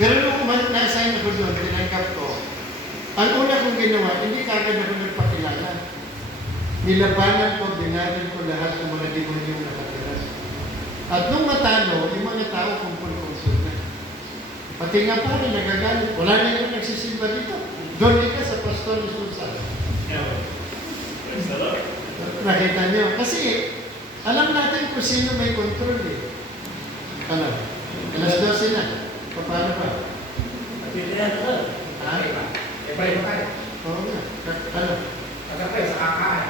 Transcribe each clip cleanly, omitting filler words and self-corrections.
Pero nung na-assign ako doon, tinanggap ko, ang una kong ginawa, hindi kagad ako nagpakilala. Nilabanan ko, dinadin ko lahat ng mga demonyong nakatira. At nung matalo, yung mga tao kumpul-kumpul na. Pati nga pa rin, nagagalit. Wala na yung nagsisimba dito. Doon ka sa pastor ni Susan. Nakita niyo. Kasi, alam natin kung sino may control eh. Alam. Alas 12 na. Paano ba? Pilihan ko. Ha? Pwede ba kayo? Oo nga. Ano? Pagka kayo sa kakaan.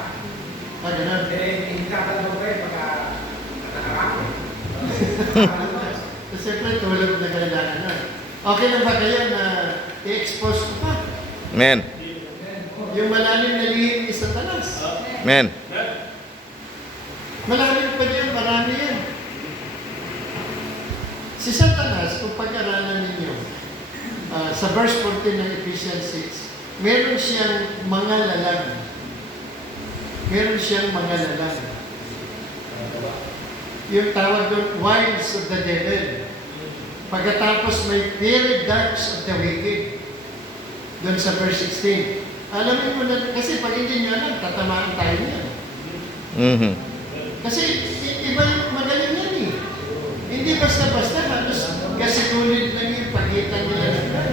Ganun. Hindi ka talaga kayo pagka nakarami. So, siyempre, tulog na kailangan na. Okay lang ba kayo na i-expose ko pa? Amen. Yung malalim na lihim ni Satanas. Amen. Malalim pa diyan, marami yan. Si Satanas, kung pag-aralan ninyo, sa verse 14 ng Ephesians 6, meron siyang mga lalag. Meron siyang mga lalag. Yung tawag doon, wiles of the devil. Pagkatapos may very darks of the wicked. Doon sa verse 16. Alamin mo na, kasi pag hindi nyo alam, tatamaan tayo niyan. Mm-hmm. Kasi iba yung magaling yan eh. Hindi basta-basta, halos kasigulid lang yung pagitan nila ng God.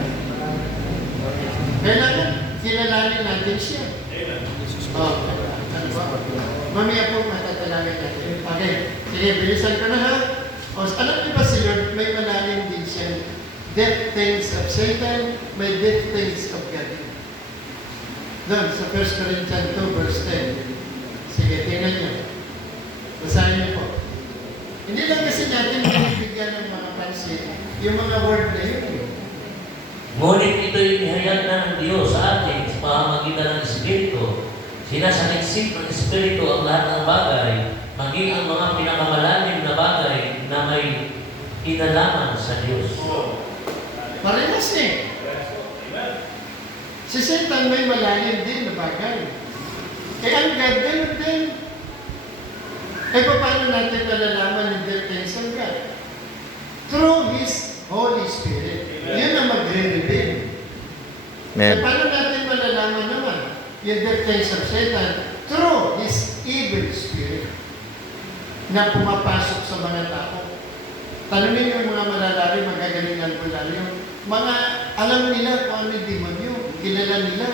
Kailangan kilalanin natin siya. Mamaya po matatalangin natin. Okay, sige, bilisan ko na ha. Alam niyo ba si Lord, may malalim din siya. Death things of Satan, may death things of God. Doon, sa 1 Corinthians 2, verse 10. Sige, tingnan niyo. Basahin niyo po. Hindi lang kasi natin bibigyan ng mga pansin, yung mga word na yun. Ngunit ito'y inihayag na ng Diyos sa atin sa pamamagitan ng Espiritu. Sinasaliksik ng Espiritu ang lahat ng bagay, maging ang mga pinakamalalim na bagay na may kinalaman sa Diyos. Parehas eh. Si Satan may malalim din na bagay. Eh ang God, ganun din. Eh paano natin malalaman yung death things of God? Through His Holy Spirit. Yun ang magre-reveal. Amen. Eh paano natin malalaman naman yung death things of Satan? Through His evil spirit na pumapasok sa mga tao. Tanungin yung mga malalari, magagalingan ko lang yung mga alam nila kung ano yung demonyo. Kilala nila.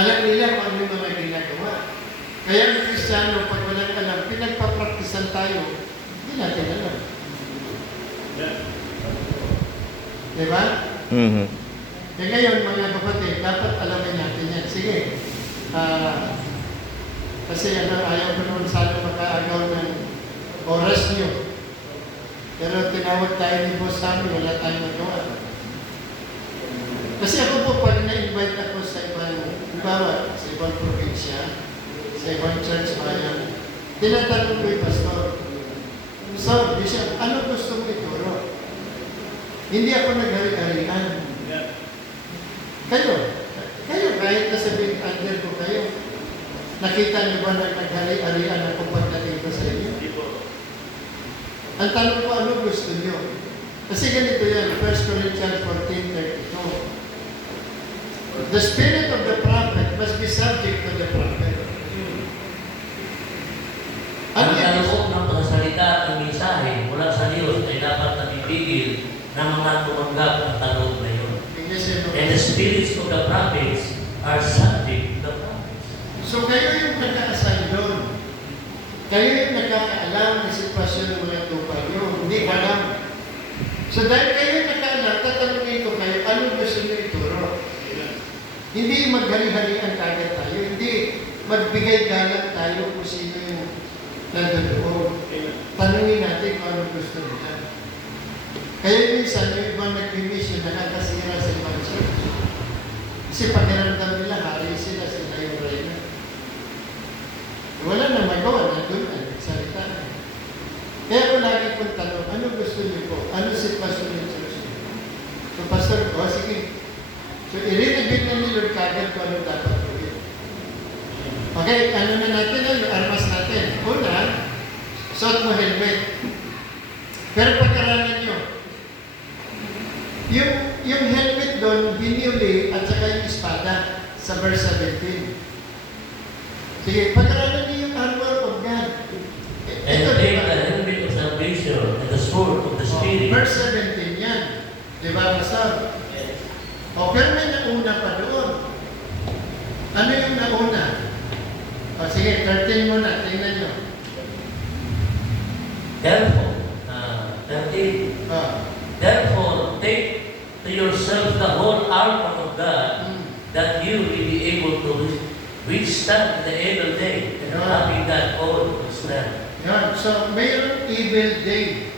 Alam nila kung ano yung mga ginagawa. Kaya ang Kristiyano, pag walang alam, pinagpapraktisan tayo, hindi natin alam. Diba? Mm-hmm. Kaya ngayon, mga kapatid, dapat alamin natin yan. Sige. Kasi ayaw ko naman sana makaagaw ng oras nyo. Pero tinawag tayo ni Boss Sammy, wala tayong magawa. Kasi ako po, pag na-invite ako sa sa ibang probinsya, sa ibang church bayan, tinatanong ko yung pastor. So, Bishop, ano gusto mo ituro? Hindi ako naghari-harian. Kayo, kahit nasabihin under ko kayo, nakita niyo ba na naghari-harian ako pagdating ko sa inyo? Ang tanong ko, ano gusto niyo? Kasi ganito yan, 1 Corinthians 14:32. The spirit of the prophet must be subject to the prophet. Ang kaloob ng pagsasalita at ng mensahe mula sa Diyos ay dapat nabibigil ng mga tumanggap ng kaloob na yun. And the spirits of the prophets are subject to the prophets. So kayo yung nagka-assign doon. Kayo yung nakakaalam ng sitwasyon ng mga tupa nyo. Hindi alam. So dahil kayo yung nakaalam, tatanungin ko kayo, ano gusto nyo ituro? Hindi maghari-harian kagad tayo. Hindi magbigay galang tayo kung sino yung nandoon. Tanungin natin kung ano gusto nila. Kaya minsan, yung ibang nag-mission, nakakasira sa ibang church. Kasi pakiramdam nila, hari sila yung reyna. Wala na magawa, nandun na, nagsalita na. Kaya ko lagi kong tanong, ano gusto niyo po? Ano sitwasyon ng church niyo? So, pastor, sige. So, i-reveal na ni Lord kagad kung ano dapat gawin. Okay, ano na natin yung armas natin? Una, suot mo helmet. Pero pagkaralan nyo, yung helmet doon, hinuli at saka yung espada sa verse 17. Sige, pag-aralan niyo yung armor of God. And Ito, take diba? the helmet of salvation and the sword of the Spirit. Verse 17 yan. Di ba, Pastor? O, pero may nauna pa doon. Ano yung nauna? O, sige, 13 muna. Tingnan nyo. Therefore, 13. O, Therefore, take to yourself the whole armor of God, that you will be able to withstand the evil day, and having done all to stand. Yan. So, mayroong evil day.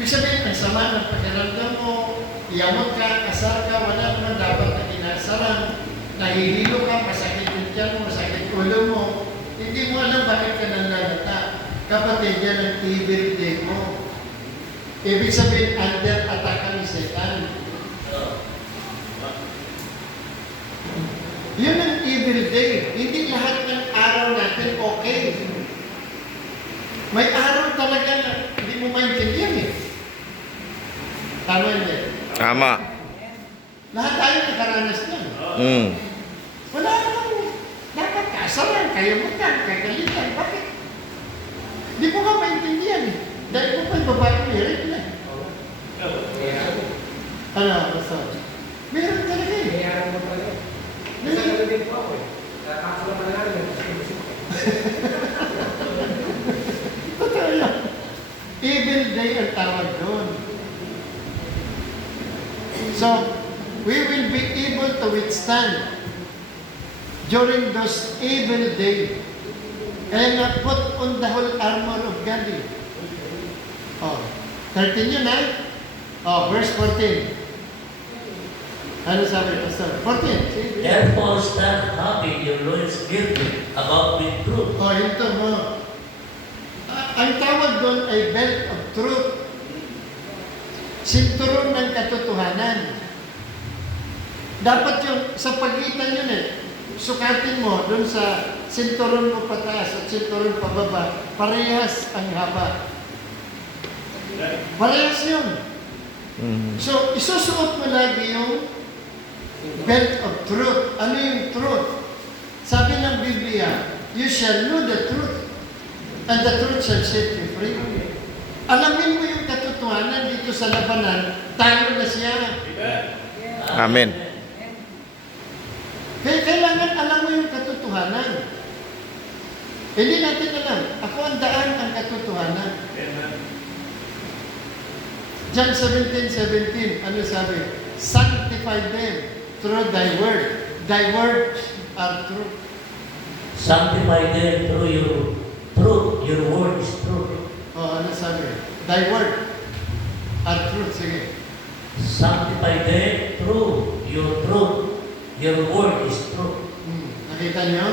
Ibig sabihin, ang sama ng pakiramdam mo, iyamot ka, kasar ka, wala naman dapat na kinasaran, nahihilo ka, masakit yung tiyan mo, masakit ulo mo, hindi mo alam bakit ka nanlalata. Kapatid, yan ang evil day mo. Ibig sabihin, under attack ka ni Satan. Yun ang evil day. Hindi lahat ng araw natin okay. May araw talaga na hindi mo maintindihan eh. Tama hindi? Tama. Lahat tayo nakaranas yan. Mm. Wala naman. Dapat kasaran, kayamutan, kagalitan. Bakit? Hindi ko nga maintindihan eh. Dahil ko pa yung babae meron na. Ano, basta? Meron talaga eh. Mayroon mo pala. Nasa din po ako eh. Nakakasala pa na namin. Totoo yan. Evil day ang tawag doon. So, we will be able to withstand during those evil days. Kaya nga, put on the whole armor of God. Oh, 13 yun ha? Oh, verse 14. Ano sabi, Pastor? 14. See? Therefore, stand having your loins girded about with truth. Oh, ito mo. Ang tawag doon ay belt of truth. Sinturon ng katotohanan. Dapat yung, sa pagitan yun eh, sukatin mo doon sa sinturon mo pataas at sinturon pababa, parehas ang haba. Parehas yun. Mm. So, isusuot mo lagi yung belt of truth. Ano yung truth? Sabi ng Biblia, you shall know the truth, and the truth shall set you free. Alamin mo yung katotohanan dito sa labanan, tayo na siya. Amen. Kaya kailangan alam mo yung katotohanan. Hindi natin alam. Ako ang daan ang katotohanan. John 17:17, ano sabi? Sanctify them through thy word. Thy words are truth. Sanctify them through your truth. Your word is truth. O, ano sabi? Thy word are truth. Sige. Sanctify them through your truth. Your word is truth. Nakita niyo?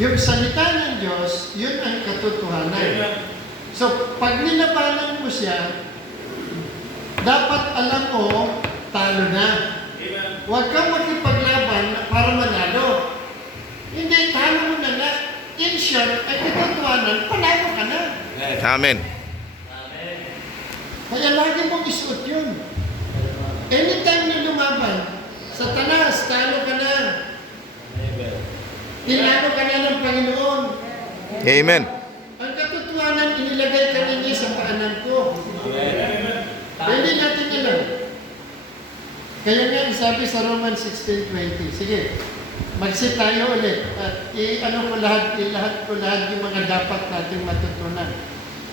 Yung salita ng Diyos, yun ang katotohanan. So, pag nilabanan mo siya, dapat alam mo, talo na. Huwag kang makipaglaban para manalo. Hindi, talo mo na na. In short, ay katotohanan, panalo ka na. Amen. Kaya lagi mong isuot yun. Anytime na lumaban, Satanas, talo ka na. Tinalo ka na ng Panginoon. Amen. Ang katotohanan, inilagay ka ninyo sa paanan ko. Hindi natin alam. Kaya nga, sabi sa Romans 16:20, sige, mag-sit tayo ulit at i-ano ko lahat yung mga dapat natin matutunan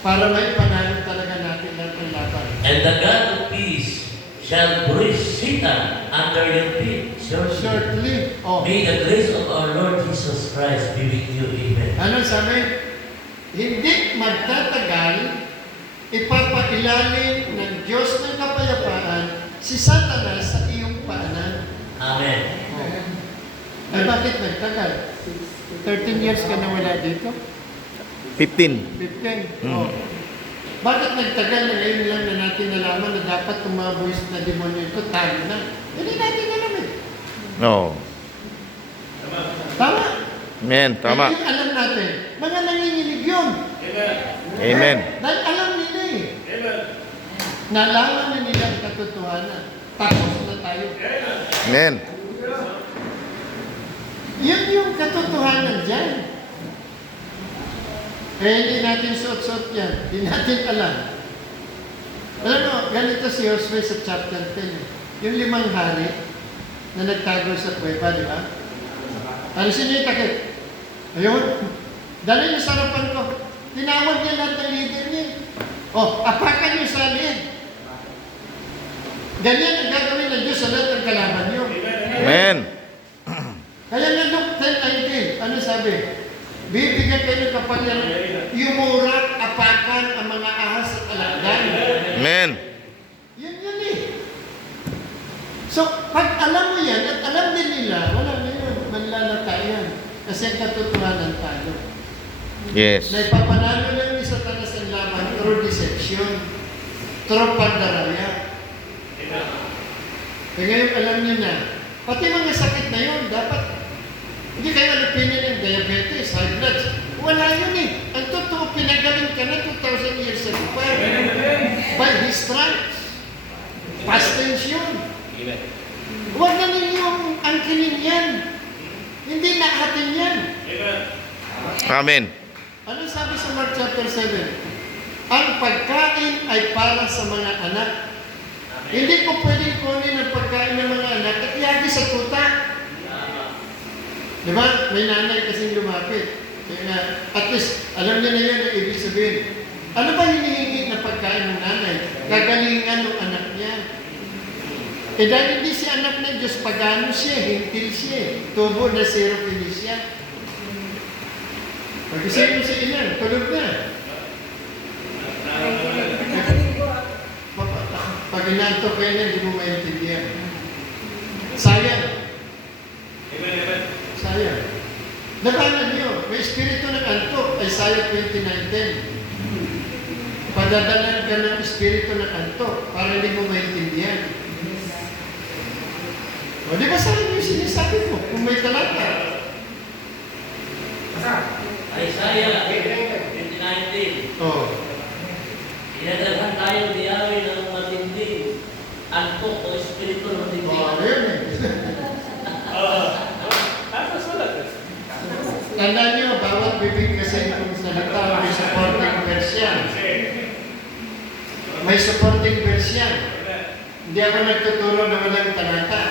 para may panalo talaga natin ng laban. And the God of peace shall bruise Satan under your feet. Shortly. Oh. May the grace of our Lord Jesus Christ be with you. Amen. Ano sabi? Hindi magtatagal, ipapailalim ng Diyos ng kapayapaan si Satanas sa iyong paanan. Amen. Oh. Ay bakit nagtagal? 13 years ka na wala dito? 15. 15. Mm. Oh. Bakit nagtagal na ngayon lang na natin nalaman na dapat tumabuhis na demonyo ito, talo na? Hindi natin alam eh. No. Tama? Amen. Tama. Kaya alam natin, mga nanginginig yun. Amen. Dahil alam nila eh. Nalaman na nila ang katotohanan. Tapos na tayo. Amen. Yun yung katotohanan dyan. Kaya hindi natin suot-suot yan. Hindi natin alam. Alam mo, ganito si Josue sa chapter 10. Yung 5 hari na nagtago sa kuweba, di ba? Alisin niyo yung takip. Ayun. Dali niyo sa harapan ko. Tinawag niya lahat ng leader niya. Oh, apakan niyo sa lid. Ganyan ang gagawin ng Diyos sa lahat ng kalaban niyo. Amen. Kaya nga Luke 10:19, ano sabi? Bibigyan kayo ng kapangyarihan, yumurak, apakan ang mga ahas at alagdan. Amen. Yun eh. So, pag alam mo yan at alam din nila, wala na yun, manlalata yan. Kasi ang katotohanan tayo. Yes. Na ipapanalo lang ni Satanas ang laban through deception, through pandaraya. Kaya ngayon alam niyo na, pati mga sakit na yun, dapat hindi kayo alipinin ng diabetes, high blood. Wala yun eh. Ang totoo, pinagaling ka na 2,000 years ago pa. By His stripes. Past tense yun. Huwag na ninyong angkinin yan. Hindi na atin yan. Amen. Ano sabi sa Mark chapter 7? Ang pagkain ay para sa mga anak. Hindi ko pwedeng kunin ang pagkain ng mga anak at iagi sa tuta. Diba? May nanay kasing lumapit. Kaya nga, at least, alam niya na yan ang ibig sabihin. Ano ba hinihingi na pagkain ng nanay? Kagalingan ng anak niya. Eh dahil hindi si anak ng Diyos, pagano siya, hintil siya. Tubo na zero siya. Pag-isip mo si ilan, tulog na. Pag inantok kayo na, hindi mo maintindihan. Sayang. Sayang. Labanan niyo, may espiritu ng antok, Isaiah 29:10. Padadalan ka ng espiritu ng antok para hindi mo maintindihan. O di ba sabi mo yung sinasabi mo kung may talata? Isaiah 29:10. Oh. Inadalhan tayo ni Yahweh ng matinding antok o espiritu ng matinding. Ano yun eh? Tandaan niyo, bawat bibig kasi kung salita may supporting verse yan. May supporting verse yan. Hindi ako nagtuturo na walang talata.